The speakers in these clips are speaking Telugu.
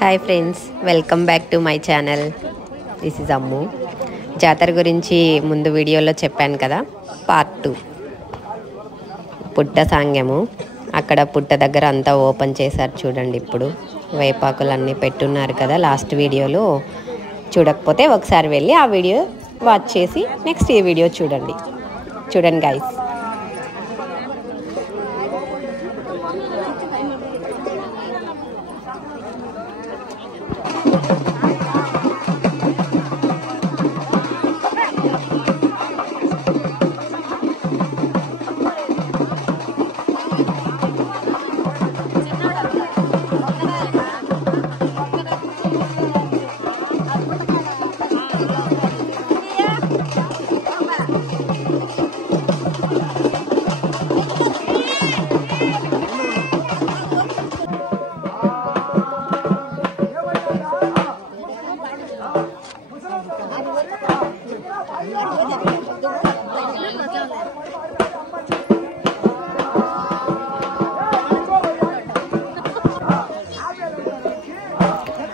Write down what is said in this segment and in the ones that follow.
Hi friends, welcome back to my channel. This is Ammu. జాతర గురించి ముందు వీడియోలో చెప్పాను కదా, పార్ట్ 2. పుట్ట సాంగ్యము. అక్కడ పుట్ట దగ్గర అంతా ఓపెన్ చేశారు చూడండి. ఇప్పుడు వేపాకులు అన్నీ పెట్టున్నారు కదా. లాస్ట్ వీడియోలో చూడకపోతే ఒకసారి వెళ్ళి ఆ వీడియో వాచ్ చేసి నెక్స్ట్ ఈ వీడియో చూడండి గైస్.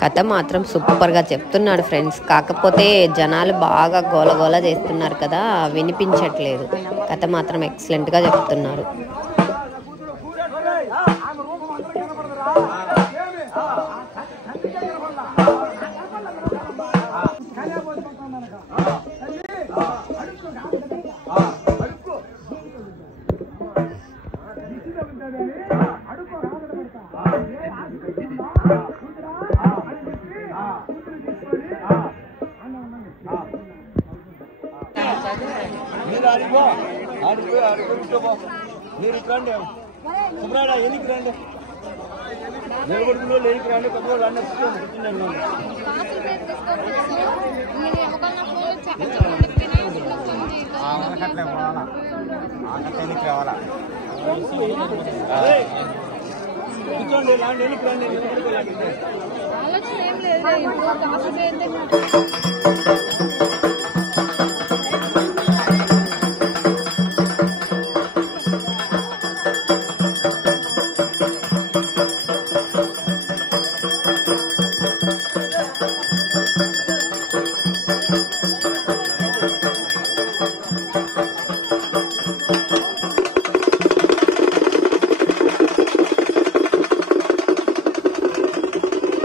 కథ మాత్రం సూపర్గా చెప్తున్నాడు ఫ్రెండ్స్. కాకపోతే జనాలు బాగా గోలగోల చేస్తున్నారు కదా, వినిపించట్లేదు. కథ మాత్రం ఎక్సలెంట్గా చెప్తున్నారు.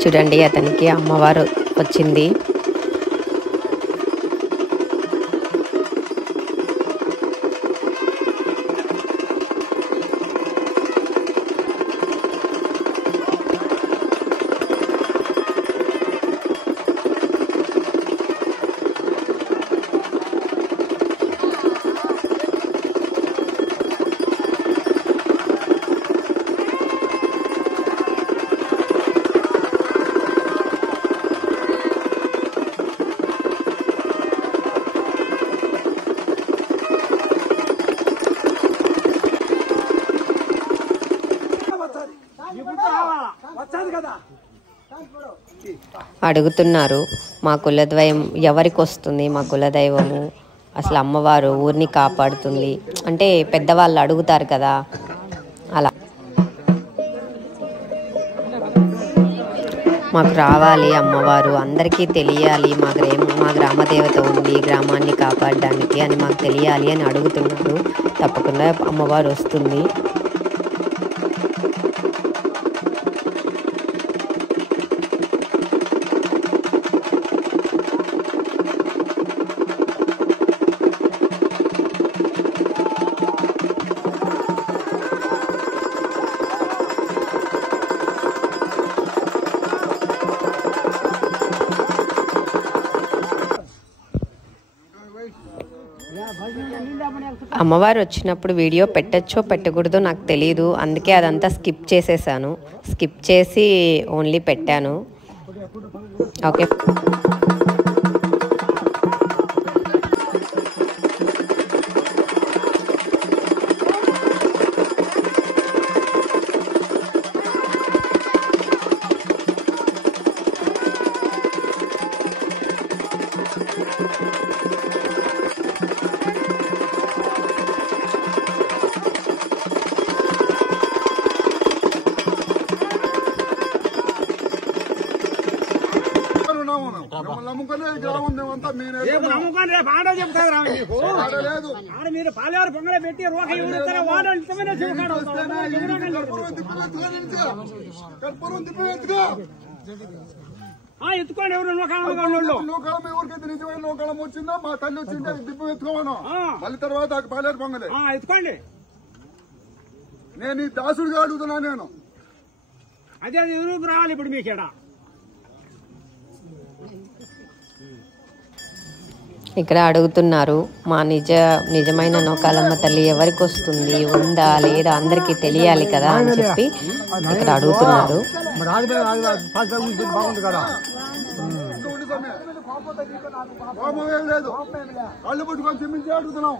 చూడండి, అతనికి అమ్మవారు వచ్చింది. అడుగుతున్నారు, మా కులదైవం ఎవరికి వస్తుంది, మా కులదైవము అసలు అమ్మవారు ఊరిని కాపాడుతుంది అంటే పెద్దవాళ్ళు అడుగుతారు కదా, అలా మాకు రావాలి అమ్మవారు, అందరికీ తెలియాలి, మా గ్రామదేవత ఉంది గ్రామాన్ని కాపాడడానికి అని మాకు తెలియాలి అని అడుగుతున్నారు. తప్పకుండా అమ్మవారు వస్తుంది. అమ్మవారు వచ్చినప్పుడు వీడియో పెట్టచ్చో పెట్టకూడదో నాకు తెలీదు, అందుకే అదంతా స్కిప్ చేసేసాను. స్కిప్ చేసి ఓన్లీ పెట్టాను. ఓకే. గ్రామం నమ్ముకునే గ్రామం మేమంతా నమ్ముకొని రేపు ఆడో చెప్తారు లేదు మీరు పాలేరు పొంగలు పెట్టి కర్పూరం తిప్పి ఎత్తుకోండి ఎవరు నూకాలం ఎవరికైతే నిజమైన నూకాలం వచ్చిందో మా తల్లి వచ్చింటే దిప్పు ఎత్తుకోమను మళ్ళీ తర్వాత పాలేరు పొంగలే ఎత్తుకోండి నేను ఈ దాసుడిగా అడుగుతున్నా నేను అదే ఎదురు రావాలి ఇప్పుడు మీకు ఇక్కడ అడుగుతున్నారు మా నిజమైన నూకాలమ్మ తల్లి ఎవరికి వస్తుంది, ఉందా లేదా అందరికీ తెలియాలి కదా అని చెప్పి ఇక్కడ అడుగుతున్నారు. లేదు కళ్ళు పట్టుకొని చెప్పించి అడుగుతున్నాం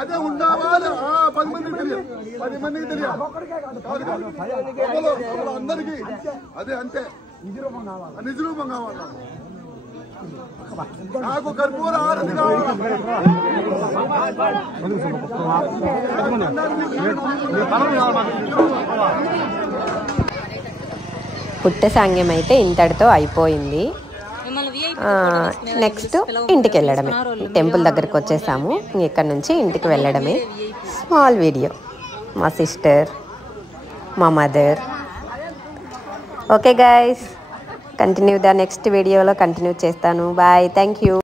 అదే ఉండాలి 10 మందికి తెలియదు 10 మందికి తెలియదు అందరికీ అదే అంతే నిజరూపం కావాలి నాకు కర్పూర ఆరతి పుట్ట సాంగ్యం అయితే ఇంతటితో అయిపోయింది. నెక్స్ట్ ఇంటికి వెళ్ళడమే. టెంపుల్ దగ్గరకు వచ్చేసాము. ఇక్కడ నుంచి ఇంటికి వెళ్ళడమే. స్మాల్ వీడియో మా సిస్టర్, మా mother. Okay guys, continue next వీడియోలో కంటిన్యూ చేస్తాను. Bye, thank you.